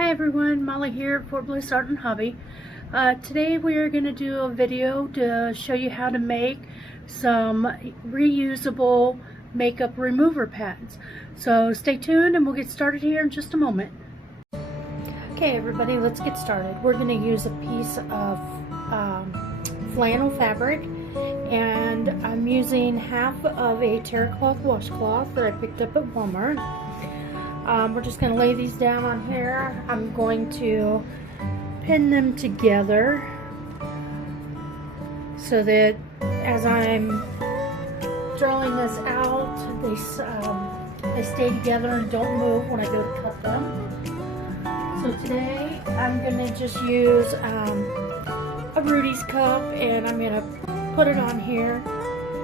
Hi everyone, Molly here at Fort Bliss Art and Hobby. Today we are going to do a video to show you how to make some reusable makeup remover pads. So stay tuned and we'll get started here in just a moment. Okay everybody, let's get started. We're going to use a piece of flannel fabric, and I'm using half of a terry cloth washcloth that I picked up at Walmart. We're just going to lay these down on here. I'm going to pin them together so that as I'm drawing this out, they stay together and don't move when I go to cut them. So today I'm going to just use a Rudy's cup, and I'm going to put it on here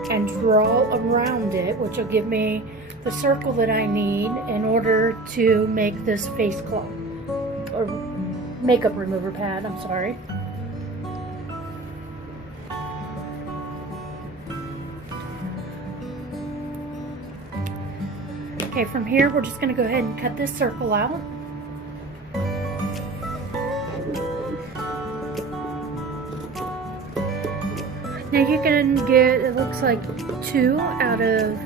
and draw around it, which will give me the circle that I need in order to make this face cloth, or makeup remover pad, I'm sorry. Okay, from here we're just going to go ahead and cut this circle out. Now you can get, it looks like 2 out of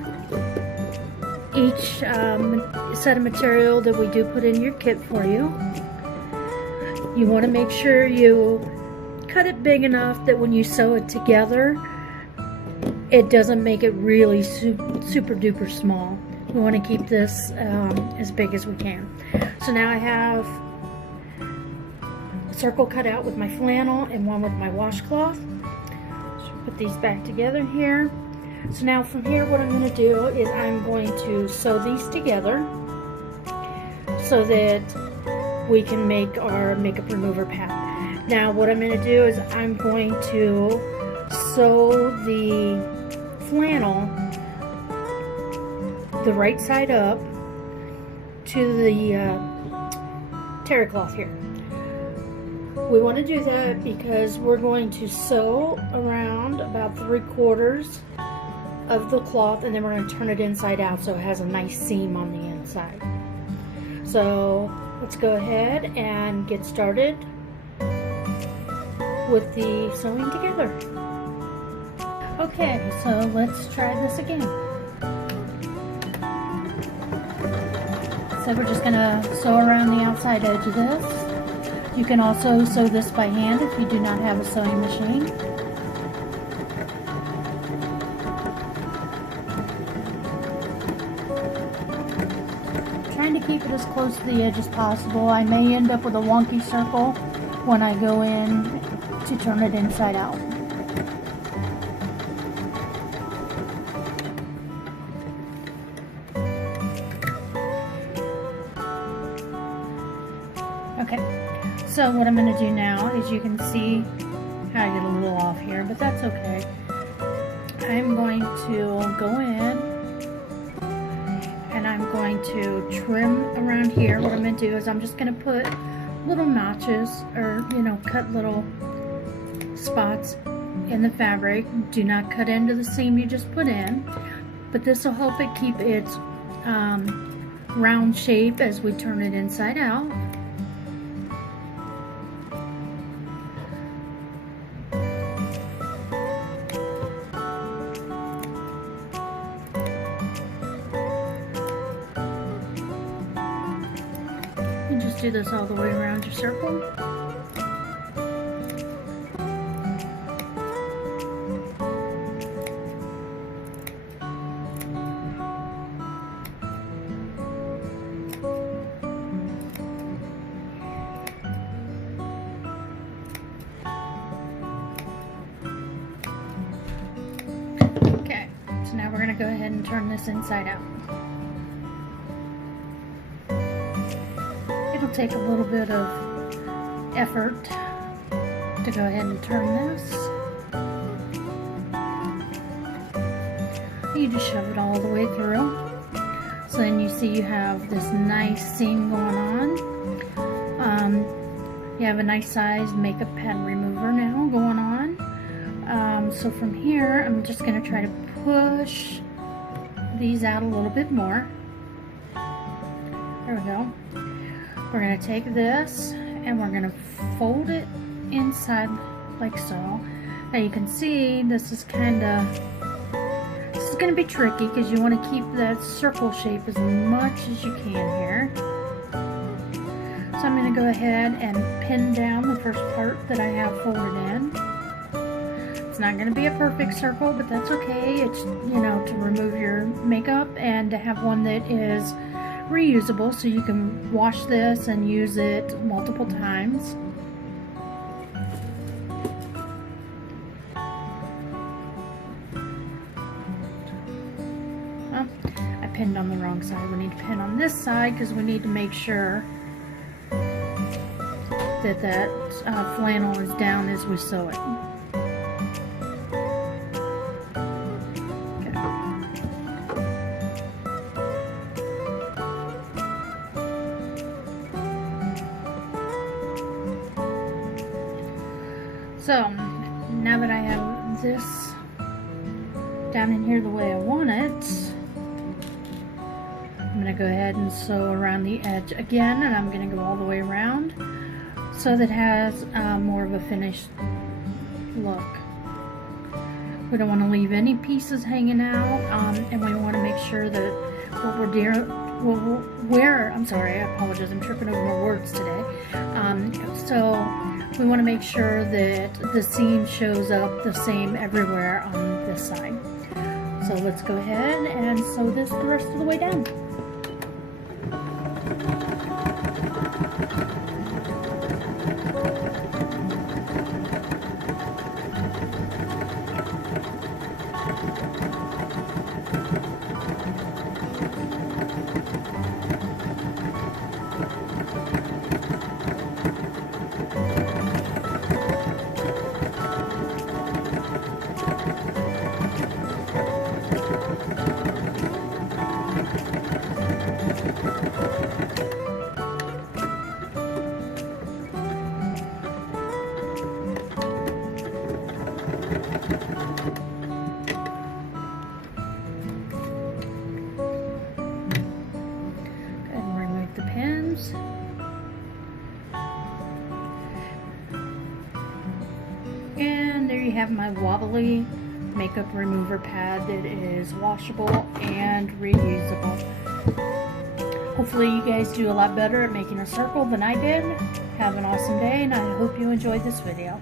each set of material that we do put in your kit for you. You want to make sure you cut it big enough that when you sew it together, it doesn't make it really super duper small. We want to keep this as big as we can. So now I have a circle cut out with my flannel and one with my washcloth. So put these back together here. So now from here what I'm going to do is I'm going to sew these together so that we can make our makeup remover pad. Now what I'm going to do is I'm going to sew the flannel the right side up to the terry cloth here. We want to do that because we're going to sew around about 3/4 of the cloth, and then we're going to turn it inside out so it has a nice seam on the inside. So let's go ahead and get started with the sewing together. Okay, so let's try this again. So we're just going to sew around the outside edge of this. You can also sew this by hand if you do not have a sewing machine. Trying to keep it as close to the edge as possible. I may end up with a wonky circle when I go in to turn it inside out. Okay, so what I'm going to do now is, you can see how I get a little off here, but that's okay. I'm going to go in and I'm going to trim around here. What I'm going to do is I'm just going to put little notches, or cut little spots in the fabric. Do not cut into the seam you just put in, but this will help it keep its round shape as we turn it inside out. Just do this all the way around your circle. Okay, so now we're going to go ahead and turn this inside out. It'll take a little bit of effort to go ahead and turn this. You just shove it all the way through. So then you see you have this nice seam going on. You have a nice sized makeup pad remover now going on. So from here I'm just going to try to push these out a little bit more. There we go. We're going to take this and we're going to fold it inside like so. Now you can see this is going to be tricky because you want to keep that circle shape as much as you can here. So I'm going to go ahead and pin down the first part that I have folded in. It's not going to be a perfect circle, but that's okay. It's, you know, to remove your makeup and to have one that is reusable so you can wash this and use it multiple times. Oh, I pinned on the wrong side. We need to pin on this side because we need to make sure that flannel is down as we sew it. Okay. So now that I have this down in here the way I want it, I'm going to go ahead and sew around the edge again, and I'm going to go all the way around so that it has more of a finished look. We don't want to leave any pieces hanging out, and we want to make sure that I'm sorry, I apologize, I'm tripping over my words today. So we want to make sure that the seam shows up the same everywhere on this side. So let's go ahead and sew this the rest of the way down. And there you have my wobbly makeup remover pad that is washable and reusable. Hopefully you guys do a lot better at making a circle than I did. Have an awesome day, and I hope you enjoyed this video.